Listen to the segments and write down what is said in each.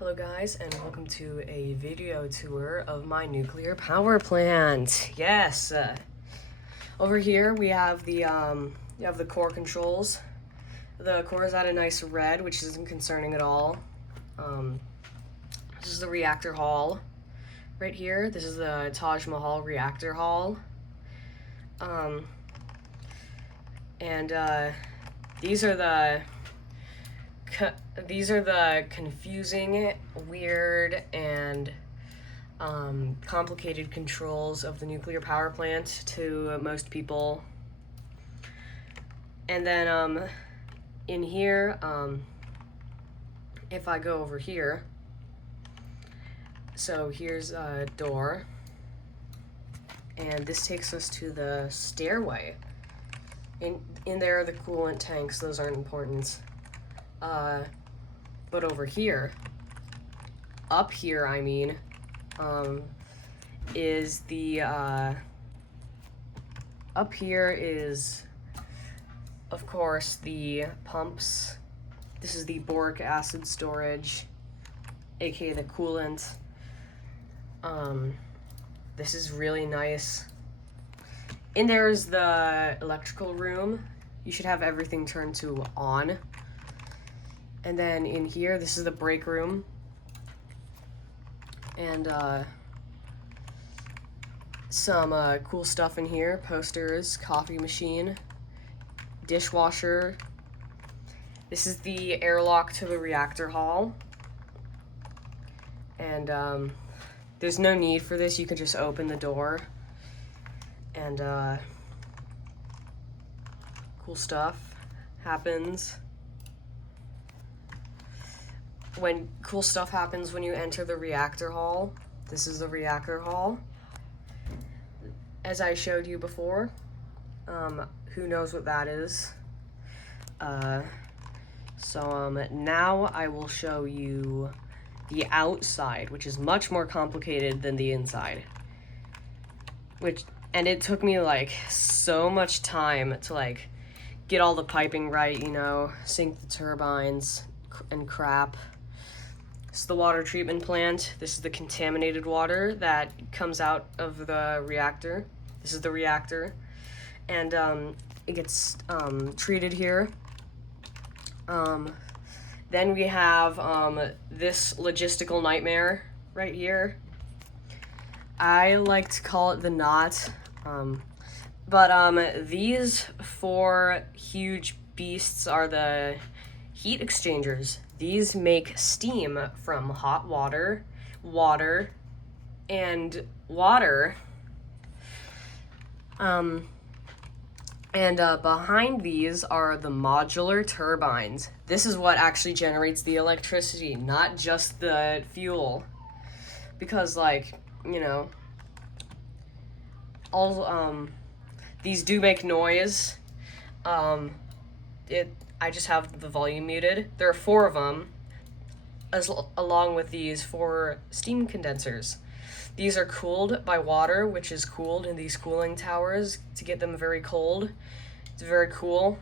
Hello guys, and welcome to a video tour of my nuclear power plant. Yes, over here we have the core controls. The core is at a nice red, which isn't concerning at all. This is the reactor hall right here. This is the Taj Mahal reactor hall. These are the confusing, weird, and complicated controls of the nuclear power plant to most people. And then in here, if I go over here, so here's a door, and this takes us to the stairway. In there are the coolant tanks. Those aren't important. But over here, up here, I mean, is the, up here is, of course, the pumps. This is the boric acid storage, aka the coolant. This is really nice. In there is the electrical room. You should have everything turned to on. And then in here, this is the break room. And some cool stuff in here. Posters, coffee machine, dishwasher. This is the airlock to the reactor hall. And there's no need for this. You can just open the door. And cool stuff happens. Cool stuff happens when you enter the reactor hall. This is the reactor hall. As I showed you before, who knows what that is? So now I will show you the outside, which is much more complicated than the inside. And it took me like so much time to like get all the piping right, you know, sync the turbines and crap. This is the water treatment plant. This is the contaminated water that comes out of the reactor. This is the reactor. And it gets treated here. Then we have this logistical nightmare right here. I like to call it the knot. But these four huge beasts are the heat exchangers. These make steam from hot water, and water. Behind these are the modular turbines. This is what actually generates the electricity, not just the fuel. Because, like, you know, these do make noise. I just have the volume muted. There are four of them, along with these four steam condensers. These are cooled by water, which is cooled in these cooling towers to get them very cold. It's very cool.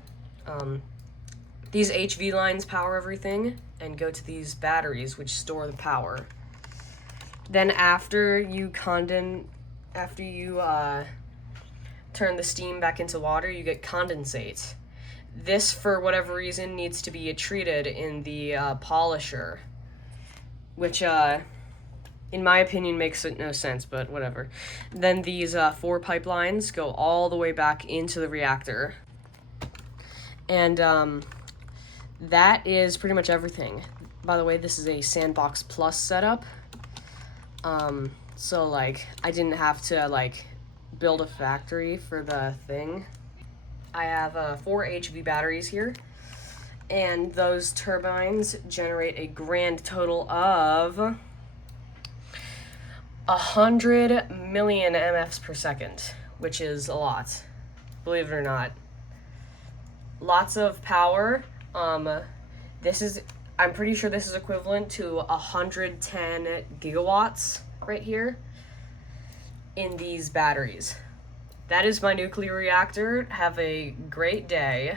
These HV lines power everything and go to these batteries, which store the power. Then after you turn the steam back into water, you get condensate. This, for whatever reason, needs to be treated in the polisher, which, in my opinion, makes no sense, but whatever. Then these four pipelines go all the way back into the reactor. And that is pretty much everything. By the way, this is a Sandbox Plus setup. So, like, I didn't have to, like, build a factory for the thing. I have 4 HV batteries here, and those turbines generate a grand total of 100 million MFs per second, which is a lot, believe it or not. Lots of power. I'm pretty sure this is equivalent to 110 gigawatts right here in these batteries. That is my nuclear reactor. Have a great day.